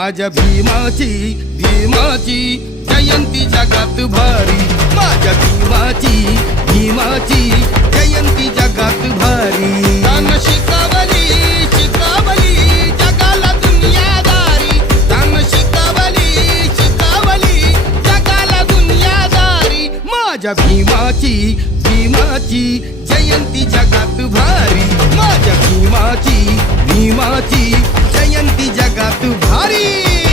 माझ्या भीमाची भीमाची जयंती जगात भारी, माझ्या भीमाची जयंती जगात भारी. तान शिकवली शिकवली जगाला दुनियादारी, तान शिकवली शिकवली जगाला दुनियादारी. माझ्या भीमाची जयंती जगात भारी, माझ्या भीमाची जयंती जगात भारी.